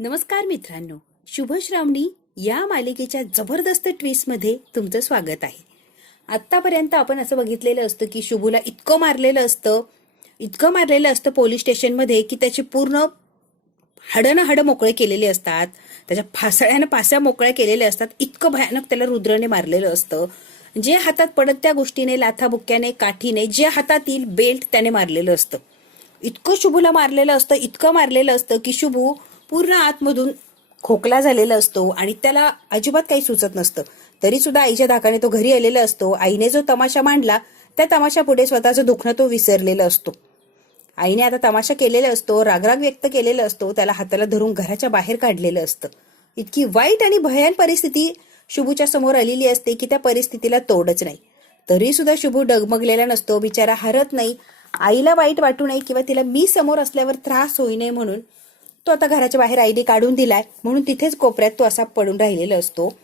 नमस्कार मित्रांनो, शुभ श्रावणी या मालिकेच्या जबरदस्त ट्विस्टमध्ये तुमचं स्वागत आहे. आत्तापर्यंत आपण असं बघितलेलं असतं की शुभूला इतकं मारलेलं असतं पोलीस स्टेशनमध्ये की त्याची पूर्ण हाडं हाडं मोकळे केलेले असतात, त्याच्या फासळ्यानं पास्या मोकळ्या केलेल्या असतात. इतकं भयानक त्याला रुद्रने मारलेलं असतं. जे हातात पडत त्या गोष्टीने, लाथाबुक्क्याने, काठीने, जे हातात येईल बेल्ट त्याने मारलेलं असतं. इतकं शुभूला इतकं मारलेलं असतं की शुभू पूर्ण आतमधून खोकला झालेला असतो आणि त्याला अजिबात काही सुचत नसतं. तरी सुद्धा आईच्या धाकाने तो घरी आलेला असतो. आईने जो तमाशा मांडला त्या तमाशापुढे स्वतःचं दुखणं तो विसरलेला असतो. आईने आता तमाशा केलेला असतो, रागराग व्यक्त केलेला असतो, त्याला हाताला धरून घराच्या बाहेर काढलेलं असतं. इतकी वाईट आणि भयान परिस्थिती शुभूच्या समोर आलेली असते की त्या परिस्थितीला तोडच नाही. तरी सुद्धा शुभू डगमगलेला नसतो, बिचारा हरत नाही. आईला वाईट वाटू नये किंवा तिला मी समोर असल्यावर त्रास होई नये म्हणून तो आता घराच्या बाहेर आईने काढून दिलाय, म्हणून तिथेच कोपऱ्यात तो असा पडून राहिलेला असतो.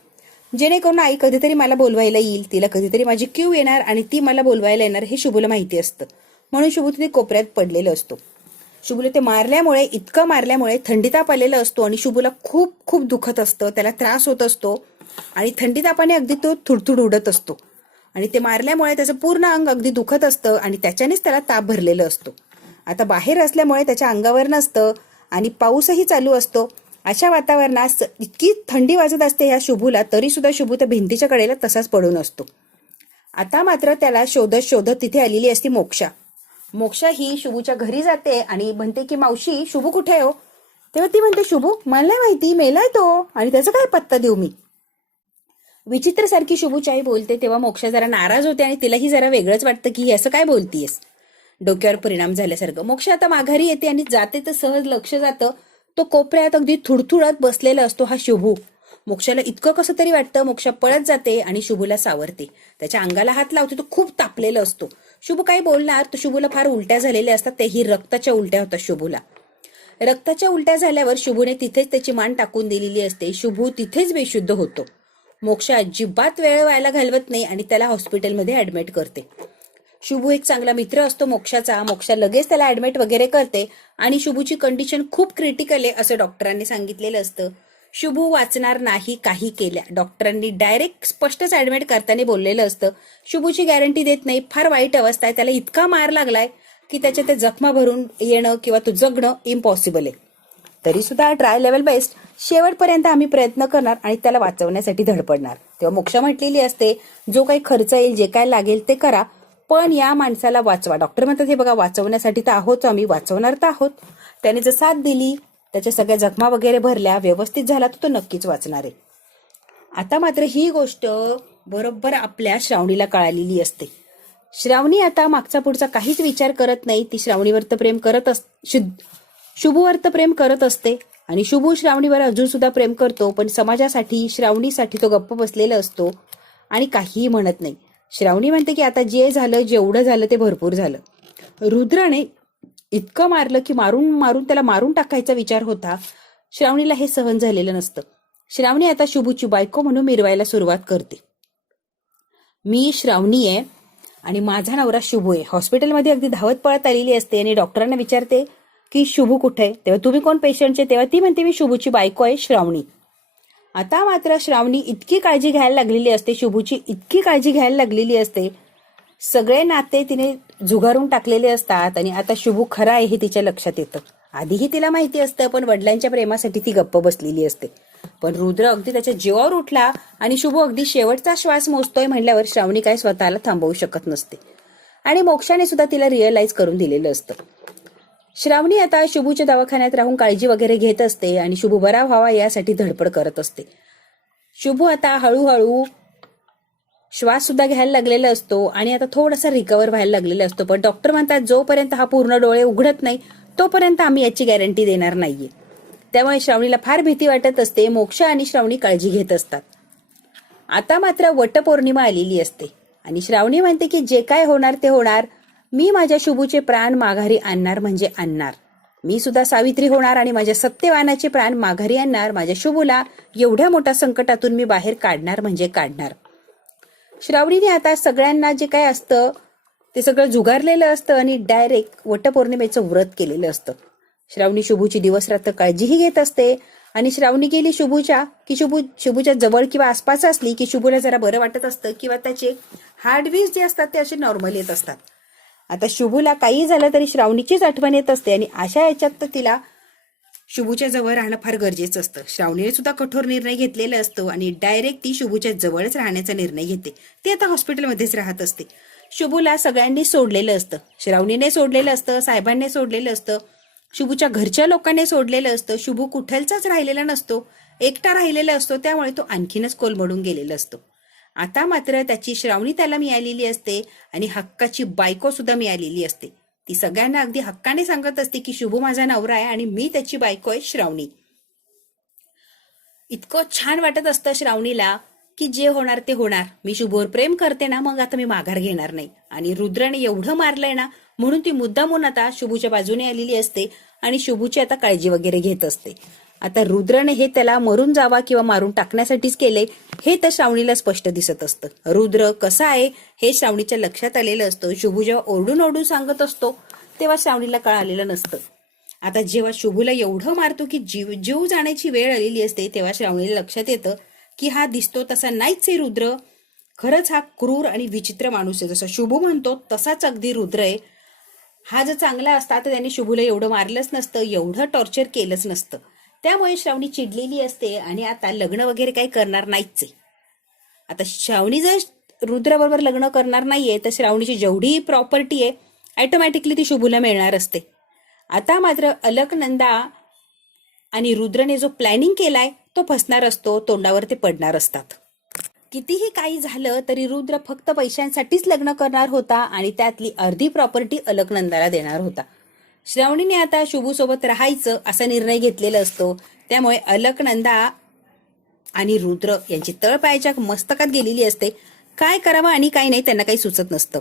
जेणेकरून आई कधीतरी मला बोलवायला येईल, तिला कधीतरी माझी क्यू येणार आणि ती मला बोलवायला येणार हे शुभूला माहिती असतं. म्हणून शुभू तिथे कोपऱ्यात पडलेलं असतो. शुभूला ते इतकं मारल्यामुळे थंडीताप आलेला असतो आणि शुभूला खूप खूप दुखत असतं, त्याला त्रास होत असतो आणि थंडीतापाने अगदी तो थुडथुड उडत असतो. आणि ते मारल्यामुळे त्याचं पूर्ण अंग अगदी दुखत असतं आणि त्याच्यानेच त्याला ताप भरलेला असतो. आता बाहेर असल्यामुळे त्याच्या अंगावर नसतं आणि पाऊसही चालू असतो. अशा वातावरणात इतकी थंडी वाजत असते ह्या शुभूला, तरी सुद्धा शुभू त्या भिंतीच्या कडेला तसाच पडून असतो. आता मात्र त्याला शोधत शोधत तिथे आलेली असती मोक्षा. मोक्षा ही शुभूच्या घरी जाते आणि म्हणते की मावशी, शुभू कुठे हो? तेव्हा ती म्हणते, शुभू मला नाही माहिती, मेलाय तो, आणि त्याचा काय पत्ता देऊ मी? विचित्र सारखी शुभूची आई बोलते तेव्हा मोक्षा जरा नाराज होते आणि तिलाही जरा वेगळंच वाटतं की असं काय बोलतीयस. डोक्यावर परिणाम झाल्यासारखं मोक्षा आता माघारी येते आणि जाते तर सहज लक्ष जातं तो कोपऱ्यात अगदी थुडथुडत बसलेला असतो हा शुभू. मोक्षाला इतकं कसं तरी वाटतं. मोक्षा पळत जाते आणि शुभूला सावरते, त्याच्या अंगाला हात लावते. तो खूप तापलेला असतो. शुभू काही बोलणार तर शुभूला फार उलट्या झालेल्या असतात, तेही रक्ताच्या उलट्या होतात शुभूला. रक्ताच्या उलट्या झाल्यावर शुभूने तिथेच त्याची मान टाकून दिलेली असते. शुभू तिथेच बेशुद्ध होतो. मोक्षा अजिबात वेळ व्हायला घालवत नाही आणि त्याला हॉस्पिटलमध्ये ऍडमिट करते. शुभू एक चांगला मित्र असतो मोक्षाचा. मोक्षा लगेच त्याला ऍडमिट वगैरे करते आणि शुभूची कंडिशन खूप क्रिटिकल आहे असं डॉक्टरांनी सांगितलेलं असतं. शुभू वाचणार नाही काही केल्या. डॉक्टरांनी डायरेक्ट स्पष्टच ऍडमिट करताना बोललेलं असतं, शुभूची गॅरंटी देत नाही, फार वाईट अवस्था आहे, त्याला इतका मार लागलाय की त्याच्या ते जखमा भरून येणं किंवा तो जगणं इम्पॉसिबल आहे. तरी सुद्धा ट्राय लेवल बेस्ट, शेवटपर्यंत आम्ही प्रयत्न करणार आणि त्याला वाचवण्यासाठी धडपडणार. तेव्हा मोक्षा म्हटलेली असते, जो काही खर्च येईल, जे काय लागेल ते करा, पण या माणसाला वाचवा. डॉक्टर म्हणतात, हे बघा, वाचवण्यासाठी तर आहोत आम्ही, वाचवणार तर आहोत. त्याने जर साथ दिली, त्याच्या सगळ्या जखमा वगैरे भरल्या, व्यवस्थित झाला तर तो नक्कीच वाचणार आहे. आता मात्र ही गोष्ट बरोबर आपल्या श्रावणीला कळालेली असते. श्रावणी आता मागचा पुढचा काहीच विचार करत नाही. ती श्रावणीवर तर प्रेम करत शुभूवर तर प्रेम करत असते आणि शुभू श्रावणीवर अजून सुद्धा प्रेम करतो, पण समाजासाठी, श्रावणीसाठी तो गप्प बसलेला असतो आणि काहीही म्हणत नाही. श्रावणी म्हणते की आता जे झालं, जेवढं झालं ते भरपूर झालं. रुद्राने इतकं मारलं की मारून मारून त्याला मारून टाकायचा विचार होता. श्रावणीला हे सहन झालेलं नसतं. श्रावणी आता शुभूची बायको म्हणून मिरवायला सुरुवात करते. मी श्रावणी आहे आणि माझा नवरा शुभू आहे. हॉस्पिटलमध्ये अगदी धावत पळत आलेली असते आणि डॉक्टरांना विचारते की शुभू कुठे आहे? तेव्हा तुम्ही कोण पेशंटचे? तेव्हा ती म्हणते, मी शुभूची बायको आहे श्रावणी. आता मात्र श्रावणी इतकी काळजी घ्यायला लागलेली असते, शुभूची इतकी काळजी घ्यायला लागलेली असते, सगळे नाते तिने झुगारून टाकलेले असतात आणि आता शुभू खरा आहे हे तिच्या लक्षात येतं. आधीही तिला माहिती असतं, पण वडिलांच्या प्रेमासाठी ती गप्प बसलेली असते. पण रुद्र अगदी त्याच्या जीवावर उठला आणि शुभू अगदी शेवटचा श्वास मोजतोय म्हणल्यावर श्रावणी काय स्वतःला थांबवू शकत नसते आणि मोक्षाने सुद्धा तिला रिअलाइज करून दिलेलं असतं. श्रावणी आता शुभूच्या दवाखान्यात राहून काळजी वगैरे घेत असते आणि शुभू बरा व्हावा यासाठी धडपड करत असते. शुभू आता हळूहळू श्वास सुद्धा घ्यायला लागलेला असतो आणि आता थोडासा रिकवर व्हायला लागलेला असतो. पण डॉक्टर म्हणतात, जोपर्यंत हा पूर्ण डोळे उघडत नाही तोपर्यंत आम्ही याची गॅरंटी देणार नाहीये. त्यामुळे श्रावणीला फार भीती वाटत असते. मोक्षा आणि श्रावणी काळजी घेत असतात. आता मात्र वटपौर्णिमा आलेली असते आणि श्रावणी म्हणते की जे काय होणार ते होणार, मी माझ्या शुभूचे प्राण माघारी आणणार म्हणजे आणणार. मी सुद्धा सावित्री होणार आणि माझ्या सत्यवानाचे प्राण माघारी आणणार. माझ्या शुभूला एवढ्या मोठ्या संकटातून मी बाहेर काढणार म्हणजे काढणार. श्रावणीने आता सगळ्यांना जे काय असतं ते सगळं जुगारलेलं असतं आणि डायरेक्ट वटपौर्णिमेचं व्रत केलेलं असतं. श्रावणी शुभूची दिवस रात्र काळजीही घेत असते आणि श्रावणी गेली शुभूच्या शुभूच्या जवळ किंवा आसपास असली की शुभूला जरा बरं वाटत असतं किंवा त्याचे हार्टबीट्स जे असतात ते असे नॉर्मल येत असतात. आता शुभूला काही झालं तरी श्रावणीचीच आठवण येत असते आणि अशा याच्यात तर तिला शुभूच्या जवळ राहणं फार गरजेचं असतं. श्रावणीने सुद्धा कठोर निर्णय घेतलेला असतो आणि डायरेक्ट ती शुभूच्या जवळच राहण्याचा निर्णय घेते. ती आता हॉस्पिटलमध्येच राहत असते. शुभूला सगळ्यांनी सोडलेलं असतं. श्रावणीने सोडलेलं असतं, साहेबांनी सोडलेलं असतं, शुभूच्या घरच्या लोकांनी सोडलेलं असतं. शुभू कुठलचाच राहिलेला नसतो, एकटा राहिलेला असतो. त्यामुळे तो आणखीनच कोलमडून गेलेला असतो. आता मात्र त्याची श्रावणी त्याला मिळालेली असते आणि हक्काची बायको सुद्धा मिळालेली असते. ती सगळ्यांना अगदी हक्काने सांगत असते की शुभू माझा नवरा आहे आणि मी त्याची बायको आहे श्रावणी. इतकं छान वाटत असतं श्रावणीला की जे होणार ते होणार. मी शुभूवर प्रेम करते ना, मग आता मी माघार घेणार नाही. आणि रुद्राने एवढं मारलंय ना म्हणून ती मुद्दामून आता शुभूच्या बाजूने आलेली असते आणि शुभूची आता काळजी वगैरे घेत असते. आता रुद्रने हे त्याला मरून जावा किंवा मारून टाकण्यासाठीच केले हे तर श्रावणीला स्पष्ट दिसत असतं. रुद्र कसा आहे हे श्रावणीच्या लक्षात आलेलं असतं. शुभू जेव्हा ओरडून ओरडून सांगत असतो तेव्हा श्रावणीला कळालेलं नसतं. आता जेव्हा शुभूला एवढं मारतो की जीव जाण्याची वेळ आलेली असते तेव्हा श्रावणीला लक्षात येतं की हा दिसतो तसा नाहीच आहे रुद्र. खरंच हा क्रूर आणि विचित्र माणूस आहे. जसं शुभू म्हणतो तसाच अगदी रुद्र आहे. हा जर चांगला असता तर त्याने शुभूला एवढं मारलंच नसतं, एवढं टॉर्चर केलंच नसतं. त्यामुळे श्रावणी चिडलेली असते आणि आता लग्न वगैरे काही करणार नाहीच आहे. आता श्रावणी जर रुद्राबरोबर लग्न करणार नाहीये तर श्रावणीची जेवढी प्रॉपर्टी आहे ऑटोमॅटिकली ती शुभूला मिळणार असते. आता मात्र अलकनंदा आणि रुद्रने जो प्लॅनिंग केलाय तो फसणार असतो, तोंडावर ते पडणार असतात. कितीही काही झालं तरी रुद्र फक्त पैशांसाठीच लग्न करणार होता आणि त्यातली अर्धी प्रॉपर्टी अलकनंदाला देणार होता. श्रावणीने आता शुभू सोबत राहायचं असा निर्णय घेतलेला असतो. त्यामुळे अलकनंदा आणि रुद्र यांची तळपायाच्या मस्तकात गेलेली असते. काय करावं आणि काय नाही त्यांना काही सुचत नसतं.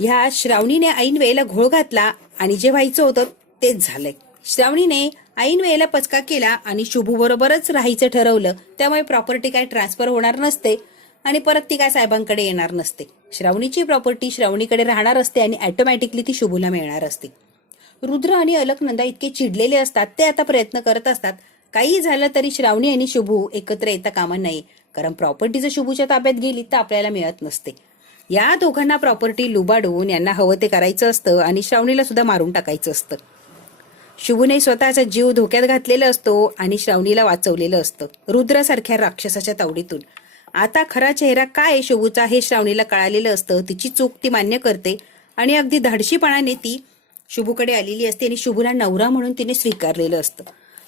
ह्या श्रावणीने ऐन वेळेला घोळ घातला आणि जे व्हायचं होतं तेच झालंय. श्रावणीने ऐन वेळेला पचका केला आणि शुभू बरोबरच राहायचं ठरवलं. त्यामुळे प्रॉपर्टी काय ट्रान्सफर होणार नसते आणि परत ती काय साहेबांकडे येणार नसते. श्रावणीची प्रॉपर्टी श्रावणीकडे राहणार असते आणि ऑटोमॅटिकली ती शुभूला मिळणार असते. रुद्र आणि अलकनंदा इतके चिडलेले असतात, ते आता प्रयत्न करत असतात काही झालं तरी श्रावणी आणि शुभू एकत्र येता कामा नये. कारण प्रॉपर्टी जर शुभूच्या ताब्यात गेली तर आपल्याला मिळत नसते. या दोघांना प्रॉपर्टी लुबाडून यांना हवं ते करायचं असतं आणि श्रावणीला सुद्धा मारून टाकायचं असतं. शुभूने स्वतःचा जीव धोक्यात घातलेला असतो आणि श्रावणीला वाचवलेलं असतं रुद्रासारख्या राक्षसाच्या तावडीतून. आता खरा चेहरा काय शुभूचा हे श्रावणीला कळालेलं असतं. तिची चूक ती मान्य करते आणि अगदी धाडशीपणाने ती शुभूकडे आलेली असते आणि शुभूला नवरा म्हणून तिने स्वीकारलेलं असतं.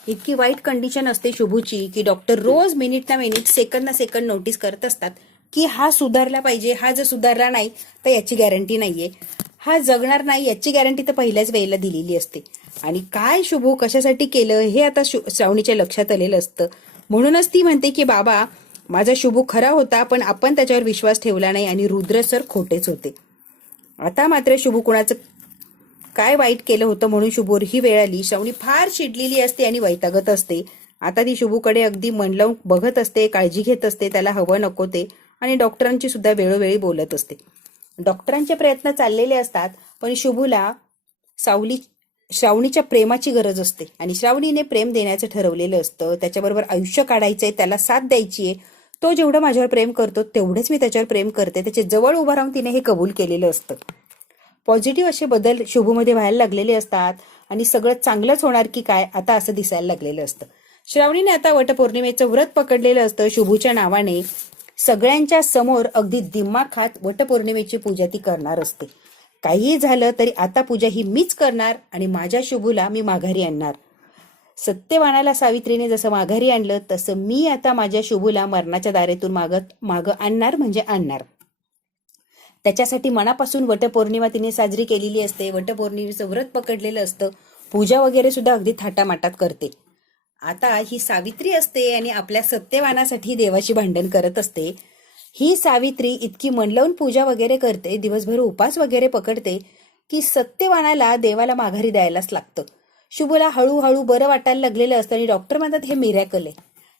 इतकी वाईट कंडिशन असते शुभूची की डॉक्टर रोज मिनिट ना मिनिट, सेकंद ना सेकंद नोटीस करत असतात की हा सुधारला पाहिजे. हा जर सुधारला नाही तर याची गॅरंटी नाहीये. हा जगणार नाही याची गॅरंटी तर पहिल्याच वेळेला दिलेली असते. आणि काय शुभू कशासाठी केलं हे आता श्रावणीच्या लक्षात आलेलं असतं. म्हणूनच ती म्हणते की बाबा माझा शुभू खरा होता पण आपण त्याच्यावर विश्वास ठेवला नाही आणि रुद्र सर खोटेच होते. आता मात्र शुभू कुणाचं काय वाईट केलं होतं म्हणून शुभूवर ही वेळ आली. श्रावणी फार चिडलेली असते आणि वैतागत असते. आता ती शुभूकडे अगदी मन लावून बघत असते, काळजी घेत असते, त्याला हवं नको ते, आणि डॉक्टरांची सुद्धा वेळोवेळी बोलत असते. डॉक्टरांचे प्रयत्न चाललेले असतात पण शुभूला श्रावणीच्या प्रेमाची गरज असते आणि श्रावणीने प्रेम देण्याचं ठरवलेलं असतं. त्याच्याबरोबर आयुष्य काढायचंय, त्याला साथ द्यायची आहे. तो जेवढं माझ्यावर प्रेम करतो तेवढेच मी त्याच्यावर प्रेम करते. त्याच्या जवळ उभं राहून तिने हे कबूल केलेलं असतं. पॉझिटिव्ह असे बदल शुभूमध्ये व्हायला लागलेले असतात आणि सगळं चांगलंच होणार की काय आता असं दिसायला लागलेलं असतं. श्रावणीने आता वटपौर्णिमेचं व्रत पकडलेलं असतं शुभूच्या नावाने. सगळ्यांच्या समोर अगदी दिमाखात वटपौर्णिमेची पूजा ती करणार असते. काहीही झालं तरी आता पूजा ही मीच करणार आणि माझ्या शुभूला मी माघारी आणणार. सत्यवानाला सावित्रीने जसं माघारी आणलं तसं मी आता माझ्या शुभूला मरणाच्या दारेतून मागं आणणार म्हणजे आणणार. त्याच्यासाठी मनापासून वटपौर्णिमा तिने साजरी केलेली असते. वटपौर्णिमेचं व्रत पकडलेलं असतं. पूजा वगैरे सुद्धा अगदी थाटामाटात करते. आता ही सावित्री असते आणि आपल्या सत्यवानासाठी देवाची भांडण करत असते. ही सावित्री इतकी मन लावून पूजा वगैरे करते, दिवसभर उपास वगैरे पकडते की सत्यवानाला देवाला माघारी द्यायलाच लागतं. शुभूला हळूहळू बरं वाटायला लागलेलं असतं आणि डॉक्टर म्हणतात हे मिरॅकल आहे.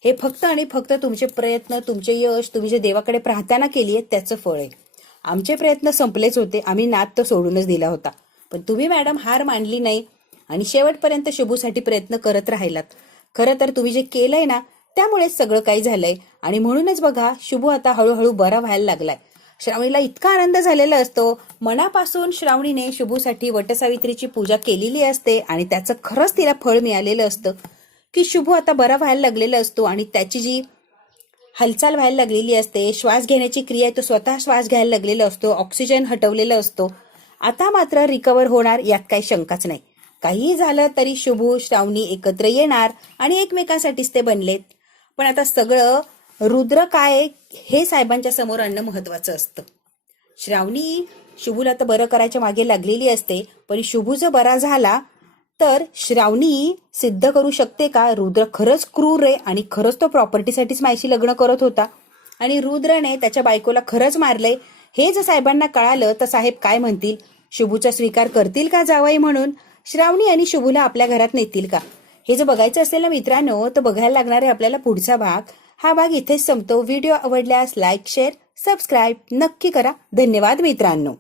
हे फक्त आणि फक्त तुमचे प्रयत्न, तुमचे यश, तुम्ही जे देवाकडे प्रार्थना केली आहे त्याचं फळ आहे. आमचे प्रयत्न संपलेच होते, आम्ही नाद तो सोडूनच दिला होता, पण तुम्ही मॅडम हार मानली नाही आणि शेवटपर्यंत शुभूसाठी प्रयत्न करत राहिलात. खरं तर तुम्ही जे केलंय ना त्यामुळेच सगळं काही झालंय आणि म्हणूनच बघा शुभू आता हळूहळू बरा व्हायला लागलाय. श्रावणीला इतका आनंद झालेला असतो. मनापासून श्रावणीने शुभूसाठी वटसावित्रीची पूजा केलेली असते आणि त्याचं खरंच तिला फळ मिळालेलं असतं की शुभू आता बरा व्हायला लागलेला असतो आणि त्याची जी हालचाल व्हायला लागलेली असते, श्वास घेण्याची क्रिया आहे तो स्वतः श्वास घ्यायला लागलेला असतो, ऑक्सिजन हटवलेला असतो. आता मात्र रिकवर होणार यात काही शंकाच नाही. काहीही झालं तरी शुभू श्रावणी एकत्र येणार आणि एकमेकांसाठीच ते बनलेत. पण आता सगळं रुद्र काय हे साहेबांच्या समोर आणणं महत्वाचं असतं. श्रावणी शुभूला तर बरं करायच्या मागे लागलेली असते, पण शुभू जर बरा झाला तर श्रावणी सिद्ध करू शकते का रुद्र खरंच क्रूर आहे आणि खरंच तो प्रॉपर्टीसाठीच माझ्याशी लग्न करत होता आणि रुद्रने त्याच्या बायकोला खरंच मारलंय. हे जर साहेबांना कळालं तर साहेब काय म्हणतील? शुभूचा स्वीकार करतील का जावई म्हणून? श्रावणी आणि शुभूला आपल्या घरात नेतील का? हे जर बघायचं असेल ना मित्रांनो तर बघायला लागणार आहे आपल्याला पुढचा भाग. हा भाग इथेच संपतो. व्हिडिओ आवडल्यास लाईक, शेअर, सबस्क्राईब नक्की करा. धन्यवाद मित्रांनो.